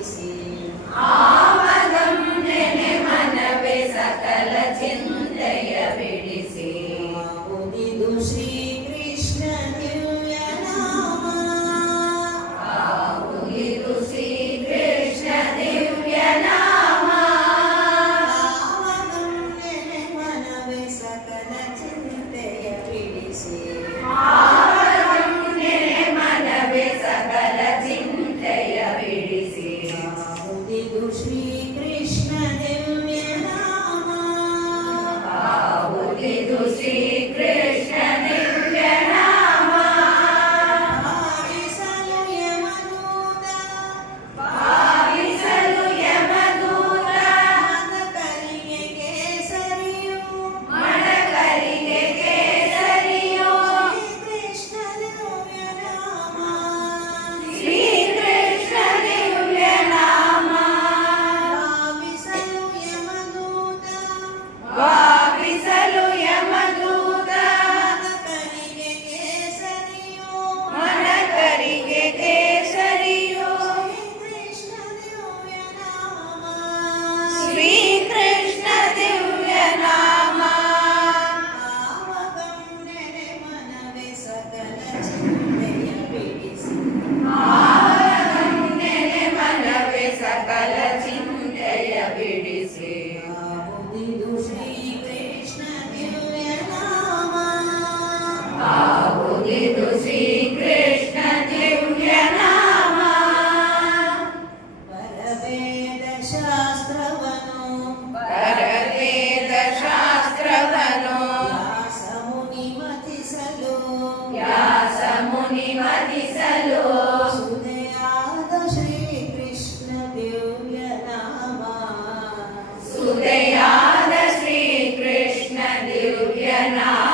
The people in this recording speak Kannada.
ಬಿಡಿಸಿ ಆಮದಂ ನೆನೆ ಮನವೇ ಸಕಲ ಚಿಂತೆಯ ಬಿಡಿಸಿ ಉದಿದು ಶ್ರೀ ಕೃಷ್ಣ ದಿವ್ಯ ನಾಮ ಉದಿದು ಶ್ರೀ ಕೃಷ್ಣ ದಿವ್ಯ ನಾಮ ಆಮದಂ ನೆನೆ ಮನವೇ ಸಕಲ ಚಿಂತೆಯ ಬಿಡಿಸಿ ಆಮದಂ ನೆನೆ ಮನವೇ ಸಕಲ ಚಿಂತೆಯ ಬಿಡಿಸಿ ಉದಿದು ಶ್ರೀ ಕೃಷ್ಣ ದಿವ್ಯ ನಾಮ ಉದಿದು ಶ್ರೀ ಕೃಷ್ಣ ದಿವ್ಯ ನಾಮ ಭಾವಿಸಲು ಯಮದೂತ ಭಾವಿಸಲು ಯಮದೂತ ಮದಕರಿಗೆ ಕೇಸರಿಯು ಮಡಕರಿಗೆ ಕೇಸರಿಯೋ ಕೃಷ್ಣ ದಿವ್ಯ ನಾಮ ಶ್ರೀ ಕೃಷ್ಣ ದಿವ್ಯ ನಾಮ ಭಾವಿಸಲು ಯಮದೂತ ಭಾವಿಸಲು ಯಮದೂತ ಮದಕರಿಗೆ ಕೇಸರಿಯು ಮಡಕರಿಗೆ ಕೇಸರಿಯೋ ಕೃಷ್ಣ ದಿವ್ಯ ನಾಮ ಶ್ರೀ ಕೃಷ್ಣ ದಿವ್ಯ ನಾಮ ಆವಗಂ ನೆನೆ ಮನವೇ ಸಕಲ ಚಿಂತೆಯ ಬಿಡಿಸಿ ಆವಗಂ ನೆನೆ ಮನವೇ ಸಕಲ ಚಿಂತೆಯ ಬಿಡಿಸಿ ಉದಿದು ಶ್ರೀ ಕೃಷ್ಣ ದಿವ್ಯ ನಾಮ ಉದಿದು ಶ್ರೀ ಕೃಷ್ಣ ದಿವ್ಯ ನಾಮ ಪರವೇದ ಶಾಸ್ತ್ರವನು ಪರವೇದ ಶಾಸ್ತ್ರವನು ವ್ಯಾಸ ಮುನಿ ಮತಿಸಲು ವ್ಯಾಸ ಮುನಿ ಮತಿಸಲು ಸುದೆಯಾದ ಶ್ರೀ ಕೃಷ್ಣ ದಿವ್ಯ ನಾಮ ಸುದೆಯಾದ ಶ್ರೀ ಕೃಷ್ಣ ದಿವ್ಯ ನಾಮ